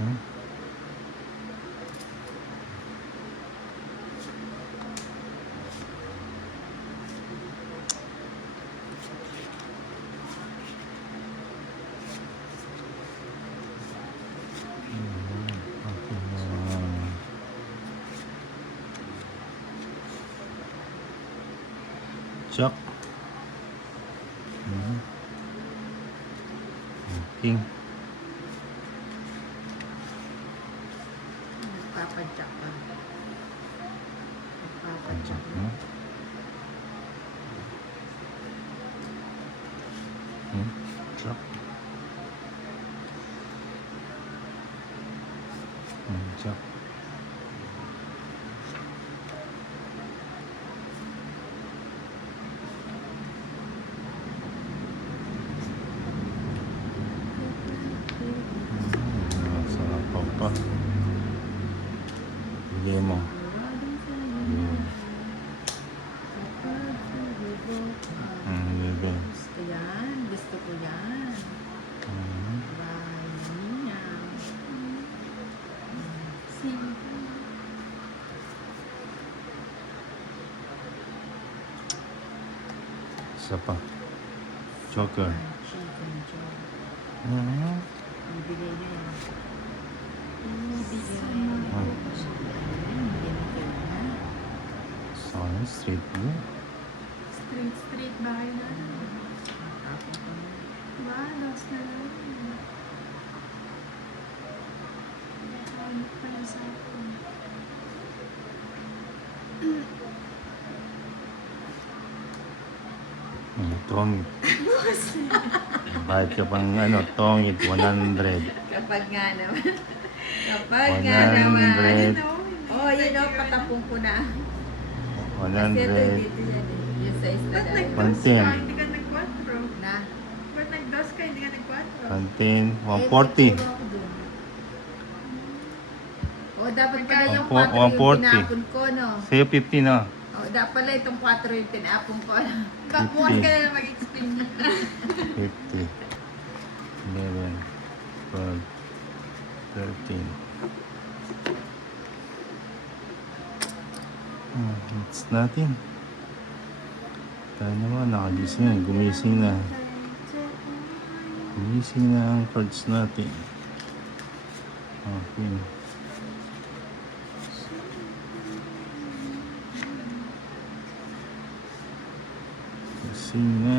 Hmm? Jack. King. Nagpapadyak ka. Jack, no? Jack. Jack. Sarap pa. Bigay mo. Bigay. Gusto yan. Gusto ko yan. Bye. Niya. Isa pa. Joker. Chicken joy. Ibigay niya yan. Ibigay niya. Sorry, straight blue. Street bahay na. Ba, lost na lang. Ano pa yung sa akin? Tongit. Bayad ka pang tongit, 100. Kapag nga naman. Kapag nga naman. 100. Oh, yun o, patapong ko na. 100. Kasi ito dito yan eh. Yung size na Ba't dahil. nag-dos ka? 110. Hindi ka nag-4. Na. Ba't nag-dos ka? Hindi ka nag-4. 110. 140. Oh, dapat pala yung 4 140. yung tinapon ko, no? Sa'yo 50 na. Oh, dapat pala itong 4 yung tinapon ko. Bukas ka na lang mag-explain. 50. 11. 12. 13. It's nothing. Tayo naman, nakagising. Gumising na. Gumising na ang cards natin. Okay. Gumising na.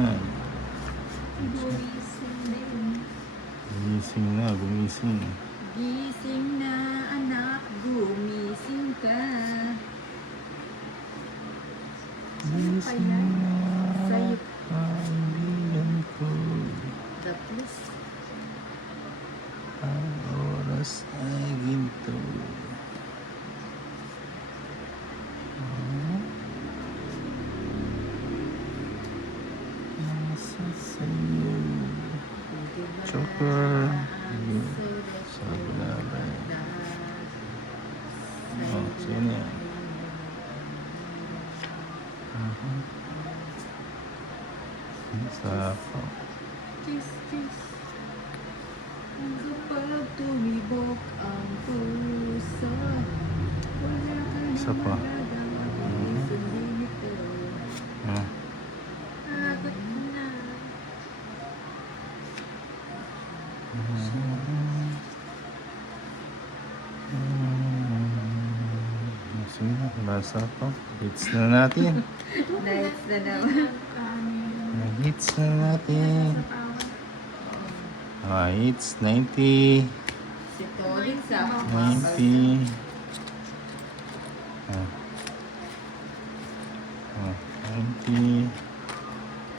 Gumising na, gumising. Gising na, anak. Gumising ka. Gumising na. Sa'yo. Kaibigan ko. The plus. Ang oras ay ginto. Nasa sa'yo. Joker. Sabi na ba? Oh, sino yan? Sa Kiss, kiss. Kapag tumibok ang puso, wala ka na Isa pa. magagawa. Sundin ito. Nalagot ko na. Sige na, basa pa. Hits na natin. Nights na naman. Hits na natin. Hits 90. Si Colin sa 90.